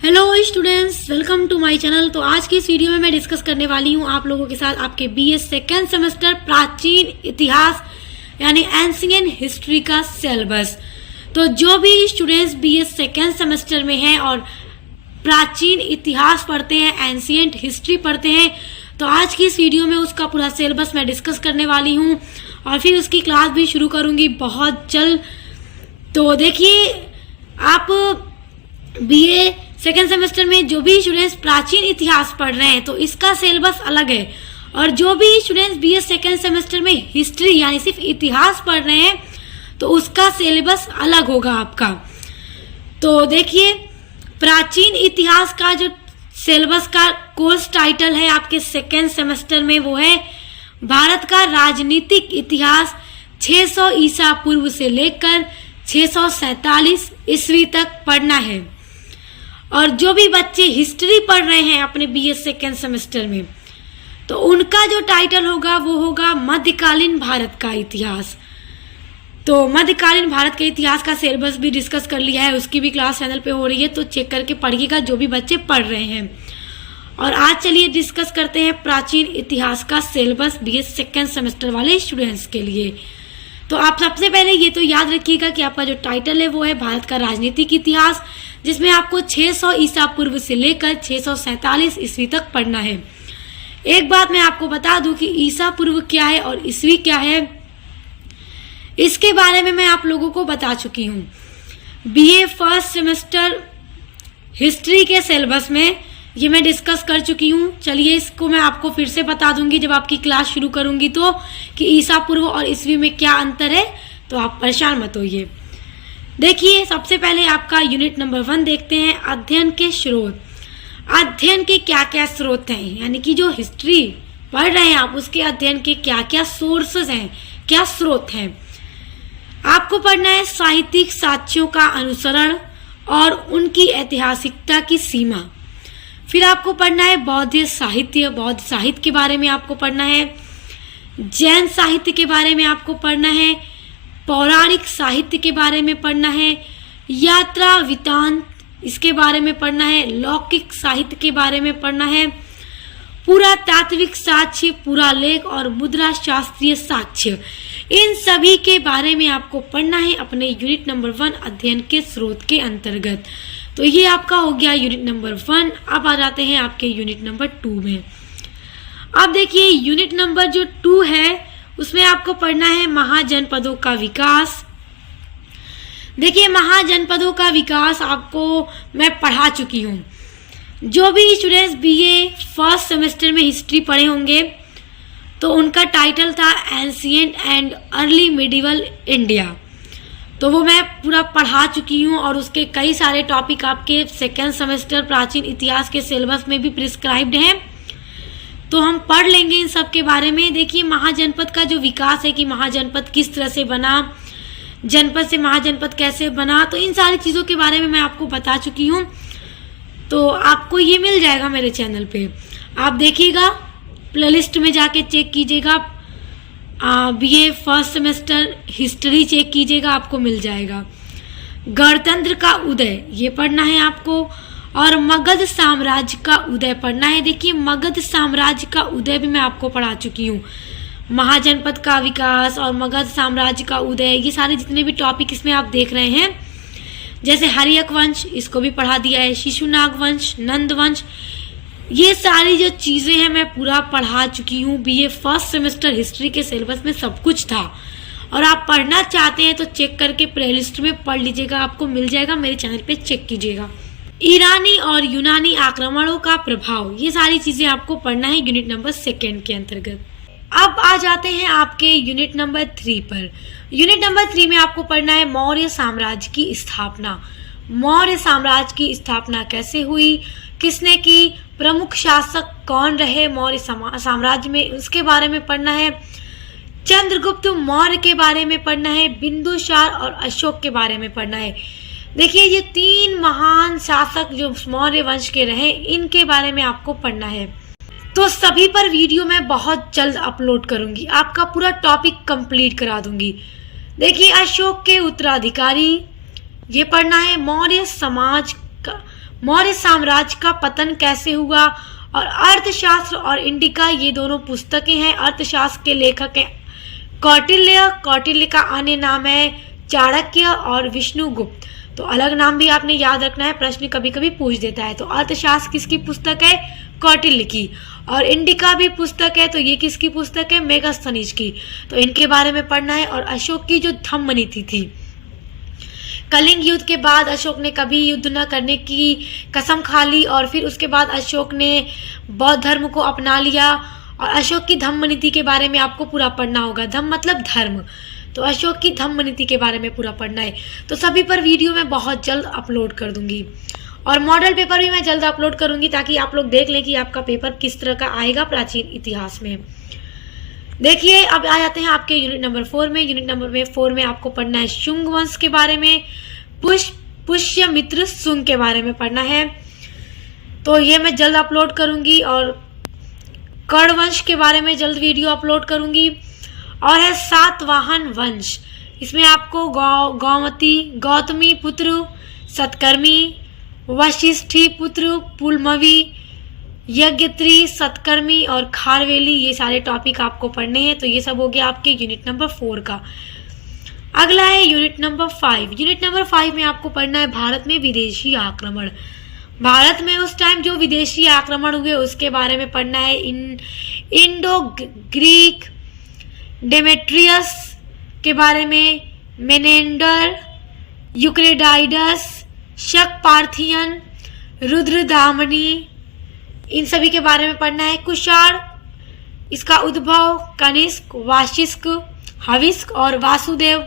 Hello students, welcome to my channel. तो आज की इस वीडियो में मैं डिस्कस करने वाली हूँ आप लोगों के साथ आपके बीए सेकेंड सेमेस्टर प्राचीन इतिहास यानी एंशिएंट हिस्ट्री का सिलेबस। तो जो भी स्टूडेंट्स बीए सेकेंड सेमेस्टर में हैं और प्राचीन इतिहास पढ़ते हैं, एंशिएंट हिस्ट्री पढ़ते हैं, तो आज की इस वीडियो में उसका पूरा सिलेबस मैं डिस्कस करने वाली हूँ और फिर उसकी क्लास भी शुरू करूँगी बहुत जल्द। तो देखिए, आप बीए सेकेंड सेमेस्टर में जो भी स्टूडेंट्स प्राचीन इतिहास पढ़ रहे हैं तो इसका सिलेबस अलग है, और जो भी स्टूडेंट्स बीए सेकेंड सेमेस्टर में हिस्ट्री यानी सिर्फ इतिहास पढ़ रहे हैं तो उसका सिलेबस अलग होगा आपका। तो देखिए, प्राचीन इतिहास का जो सिलेबस का कोर्स टाइटल है आपके सेकेंड सेमेस्टर में वो है भारत का राजनीतिक इतिहास 600 ईसा पूर्व से लेकर 647 ईस्वी तक पढ़ना है। और जो भी बच्चे हिस्ट्री पढ़ रहे हैं अपने बीए सेकेंड सेमेस्टर में तो उनका जो टाइटल होगा वो होगा मध्यकालीन भारत का इतिहास। तो मध्यकालीन भारत के इतिहास का सिलेबस भी डिस्कस कर लिया है, उसकी भी क्लास चैनल पे हो रही है, तो चेक करके पढ़िएगा जो भी बच्चे पढ़ रहे हैं। और आज चलिए डिस्कस करते हैं प्राचीन इतिहास का सिलेबस बीए सेकेंड सेमेस्टर वाले स्टूडेंट्स के लिए। तो आप सबसे पहले ये तो याद रखिएगा कि आपका जो टाइटल है वो है भारत का राजनीतिक इतिहास, जिसमें आपको 600 ईसा पूर्व से लेकर 647 ईस्वी तक पढ़ना है। एक बात मैं आपको बता दूं कि ईसा पूर्व क्या है और ईस्वी क्या है, इसके बारे में मैं आप लोगों को बता चुकी हूँ बीए फर्स्ट सेमेस्टर हिस्ट्री के सिलेबस में, ये मैं डिस्कस कर चुकी हूँ। चलिए, इसको मैं आपको फिर से बता दूंगी जब आपकी क्लास शुरू करूंगी तो कि ईसा पूर्व और ईस्वी में क्या अंतर है, तो आप परेशान मत होइए। देखिए, सबसे पहले आपका यूनिट नंबर 1 देखते हैं, अध्ययन के स्रोत। अध्ययन के क्या क्या स्रोत हैं, यानी कि जो हिस्ट्री पढ़ रहे हैं आप उसके अध्ययन के क्या क्या सोर्सेज हैं, क्या स्रोत हैं। आपको पढ़ना है साहित्यिक साक्ष्यों का अनुसरण और उनकी ऐतिहासिकता की सीमा। फिर आपको पढ़ना है बौद्ध साहित्य के बारे में आपको पढ़ना है, जैन साहित्य के बारे में आपको पढ़ना है, पौराणिक साहित्य के बारे में पढ़ना है, यात्रा वृत्तांत इसके बारे में पढ़ना है, लौकिक साहित्य के बारे में पढ़ना है, पुरातात्विक साक्ष्य, पुरालेख और मुद्रा शास्त्रीय साक्ष्य, इन सभी के बारे में आपको पढ़ना है अपने यूनिट नंबर 1 अध्ययन के स्रोत के अंतर्गत। तो ये आपका हो गया यूनिट नंबर 1। अब आ जाते हैं आपके यूनिट नंबर 2 में। अब देखिए, यूनिट नंबर जो 2 है उसमें आपको पढ़ना है महाजनपदों का विकास। देखिए, महाजनपदों का विकास आपको मैं पढ़ा चुकी हूँ। जो भी स्टूडेंट्स बीए फर्स्ट सेमेस्टर में हिस्ट्री पढ़े होंगे तो उनका टाइटल था ancient and early medieval India, तो वो मैं पूरा पढ़ा चुकी हूँ और उसके कई सारे टॉपिक आपके सेकेंड सेमेस्टर प्राचीन इतिहास के सिलेबस में भी प्रिस्क्राइब्ड हैं, तो हम पढ़ लेंगे इन सब के बारे में। देखिए, महाजनपद का जो विकास है कि महाजनपद किस तरह से बना, जनपद से महाजनपद कैसे बना, तो इन सारी चीज़ों के बारे में मैं आपको बता चुकी हूँ। तो आपको ये मिल जाएगा मेरे चैनल पे, आप देखिएगा, प्लेलिस्ट में जाके चेक कीजिएगा, BA first semester history check कीजिएगा, आपको मिल जाएगा। गणतंत्र का उदय ये पढ़ना है आपको, और मगध साम्राज्य का उदय पढ़ना है। देखिए, मगध साम्राज्य का उदय भी मैं आपको पढ़ा चुकी हूँ। महाजनपद का विकास और मगध साम्राज्य का उदय, ये सारे जितने भी टॉपिक इसमें आप देख रहे हैं, जैसे हर्यक वंश इसको भी पढ़ा दिया है, शिशुनाग वंश, नंद वंश, ये सारी जो चीज़ें हैं मैं पूरा पढ़ा चुकी हूँ। बीए फर्स्ट सेमेस्टर हिस्ट्री के सिलेबस में सब कुछ था, और आप पढ़ना चाहते हैं तो चेक करके प्लेलिस्ट में पढ़ लीजिएगा, आपको मिल जाएगा, मेरे चैनल पे चेक कीजिएगा। ईरानी और यूनानी आक्रमणों का प्रभाव, ये सारी चीजें आपको पढ़ना है यूनिट नंबर 2 के अंतर्गत। अब आ जाते हैं आपके यूनिट नंबर 3 पर। यूनिट नंबर 3 में आपको पढ़ना है मौर्य साम्राज्य की स्थापना। मौर्य साम्राज्य की स्थापना कैसे हुई, किसने की, प्रमुख शासक कौन रहे मौर्य साम्राज्य में, उसके बारे में पढ़ना है। चंद्रगुप्त मौर्य के बारे में पढ़ना है, बिंदुसार और अशोक के बारे में पढ़ना है। देखिए, ये 3 महान शासक जो मौर्य वंश के रहे, इनके बारे में आपको पढ़ना है। तो सभी पर वीडियो मैं बहुत जल्द अपलोड करूंगी, आपका पूरा टॉपिक कंप्लीट करा दूंगी। देखिए, अशोक के उत्तराधिकारी ये पढ़ना है, मौर्य समाज का मौर्य साम्राज्य का पतन कैसे हुआ, और अर्थशास्त्र और इंडिका ये दोनों पुस्तकें हैं। अर्थशास्त्र के लेखक हैं कौटिल्य, कौटिल्य का अन्य नाम है चाणक्य और विष्णुगुप्त। तो अलग नाम भी आपने याद रखना है, प्रश्न कभी कभी पूछ देता है। तो अर्थशास्त्र किसकी पुस्तक है, कौटिल्य की, और इंडिका भी पुस्तक है, तो ये किसकी पुस्तक है, मेगास्थनीज की। तो इनके बारे में पढ़ना है। और अशोक की जो धम्मनीति थी, कलिंग युद्ध के बाद अशोक ने कभी युद्ध न करने की कसम खा ली, और फिर उसके बाद अशोक ने बौद्ध धर्म को अपना लिया। और अशोक की धम्मनीति के बारे में आपको पूरा पढ़ना होगा। धम्म मतलब धर्म, तो अशोक की धम्मनीति के बारे में पूरा पढ़ना है। तो सभी पर वीडियो मैं बहुत जल्द अपलोड कर दूंगी, और मॉडल पेपर भी मैं जल्द अपलोड करूंगी, ताकि आप लोग देख लें कि आपका पेपर किस तरह का आएगा प्राचीन इतिहास में। देखिए अब आ जाते हैं आपके यूनिट नंबर 4 में। यूनिट नंबर 4 में आपको पढ़ना है शुंग वंश के बारे में, पुष्यमित्र शुंग के बारे में पढ़ना है। तो ये मैं जल्द अपलोड करूंगी, और कर्ण वंश के बारे में जल्द वीडियो अपलोड करूंगी। और है सातवाहन वंश, इसमें आपको गौतमी पुत्र सतकर्मी, वशिष्ठी पुत्र पुलमवी, यज्ञत्री, सतकर्मी और खारवेली, ये सारे टॉपिक आपको पढ़ने हैं। तो ये सब हो गया आपके यूनिट नंबर 4 का। अगला है यूनिट नंबर 5। यूनिट नंबर 5 में आपको पढ़ना है भारत में विदेशी आक्रमण। भारत में उस टाइम जो विदेशी आक्रमण हुए उसके बारे में पढ़ना है। इंडो ग्रीक, डेमेट्रियस के बारे में, मेनेंडर, यूक्रेडाइडस, शक पार्थियन, रुद्रदामनी, इन सभी के बारे में पढ़ना है। कुषाण, इसका उद्भव, कनिष्क, वाशिष्क, हविष्क और वासुदेव,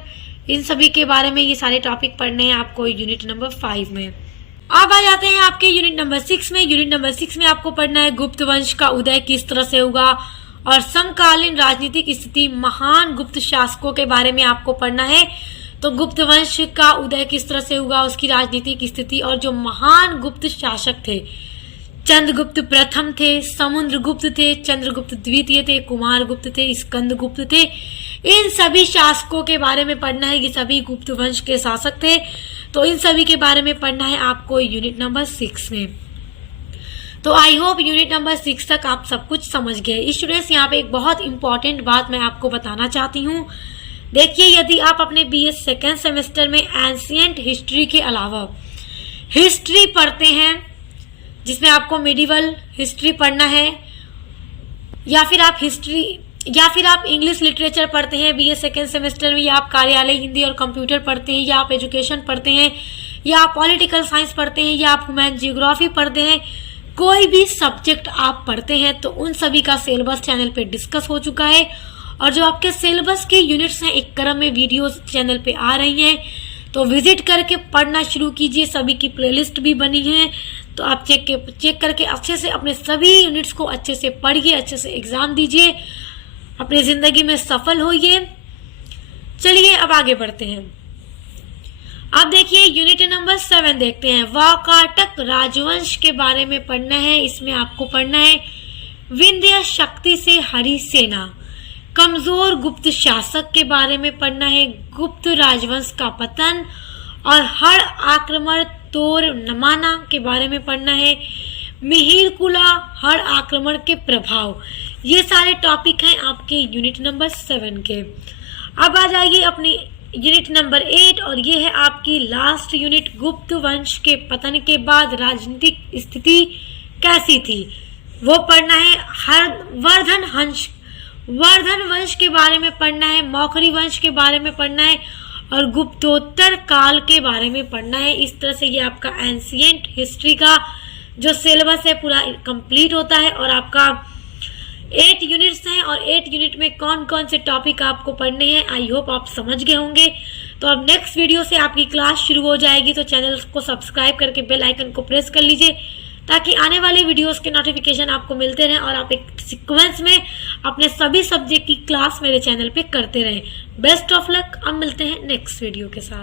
इन सभी के बारे में ये सारे टॉपिक पढ़ने हैं आपको यूनिट नंबर 5 में। अब आ जाते हैं आपके यूनिट नंबर 6 में। यूनिट नंबर 6 में आपको पढ़ना है गुप्त वंश का उदय किस तरह से हुआ, और समकालीन राजनीतिक स्थिति, महान गुप्त शासकों के बारे में आपको पढ़ना है। तो गुप्त वंश का उदय किस तरह से हुआ, उसकी राजनीतिक स्थिति, और जो महान गुप्त शासक थे, चंद्रगुप्त प्रथम थे, समुद्रगुप्त थे, चंद्रगुप्त द्वितीय थे, कुमारगुप्त थे, स्कंदगुप्त थे, इन सभी शासकों के बारे में पढ़ना है। ये सभी गुप्त वंश के शासक थे, तो इन सभी के बारे में पढ़ना है आपको यूनिट नंबर 6 में। तो आई होप यूनिट नंबर 6 तक आप सब कुछ समझ गए। स्टूडेंट्स, यहाँ पे एक बहुत इंपॉर्टेंट बात मैं आपको बताना चाहती हूँ। देखिए, यदि आप अपने BS सेकेंड सेमेस्टर में एंशिएंट हिस्ट्री के अलावा हिस्ट्री पढ़ते हैं, जिसमें आपको मिडिवल हिस्ट्री पढ़ना है, या फिर आप इंग्लिश लिटरेचर पढ़ते हैं BS सेकेंड सेमेस्टर में, या आप कार्यालय हिंदी और कंप्यूटर पढ़ते हैं, या आप एजुकेशन पढ़ते हैं, या आप पॉलिटिकल साइंस पढ़ते हैं, या आप ह्यूमैन जियोग्राफी पढ़ते हैं, कोई भी सब्जेक्ट आप पढ़ते हैं, तो उन सभी का सिलेबस चैनल पे डिस्कस हो चुका है। और जो आपके सिलेबस के यूनिट्स हैं, एक क्रम में वीडियोस चैनल पे आ रही हैं, तो विजिट करके पढ़ना शुरू कीजिए। सभी की प्लेलिस्ट भी बनी है, तो आप चेक करके अच्छे से अपने सभी यूनिट्स को अच्छे से पढ़िए, अच्छे से एग्जाम दीजिए, अपनी जिंदगी में सफल होइए। चलिए अब आगे बढ़ते हैं। अब देखिए यूनिट नंबर 7 देखते हैं। वाकाटक राजवंश के बारे में पढ़ना है। इसमें आपको पढ़ना है विंध्य शक्ति से हरि सेना, कमजोर गुप्त शासक के बारे में पढ़ना है, गुप्त राजवंश का पतन, और हड़ आक्रमण तोर नमाना के बारे में पढ़ना है, मिहिरकुला हड़ आक्रमण के प्रभाव। ये सारे टॉपिक हैं आपके यूनिट नंबर 7 के। अब आ जाइए अपनी यूनिट नंबर 8, और ये है आपकी लास्ट यूनिट। गुप्त वंश के पतन के बाद राजनीतिक स्थिति कैसी थी, वो पढ़ना है। वर्धन वंश के बारे में पढ़ना है, मौखरी वंश के बारे में पढ़ना है, और गुप्तोत्तर काल के बारे में पढ़ना है। इस तरह से ये आपका एंशिएंट हिस्ट्री का जो सिलेबस है पूरा कंप्लीट होता है। और आपका 8 यूनिट्स हैं, और 8 यूनिट में कौन कौन से टॉपिक आपको पढ़ने हैं, आई होप आप समझ गए होंगे। तो अब नेक्स्ट वीडियो से आपकी क्लास शुरू हो जाएगी, तो चैनल को सब्सक्राइब करके बेल आइकन को प्रेस कर लीजिए, ताकि आने वाले वीडियोस के नोटिफिकेशन आपको मिलते रहें, और आप एक सीक्वेंस में अपने सभी सब्जेक्ट की क्लास मेरे चैनल पे करते रहें। Best of luck. अब मिलते हैं नेक्स्ट वीडियो के साथ।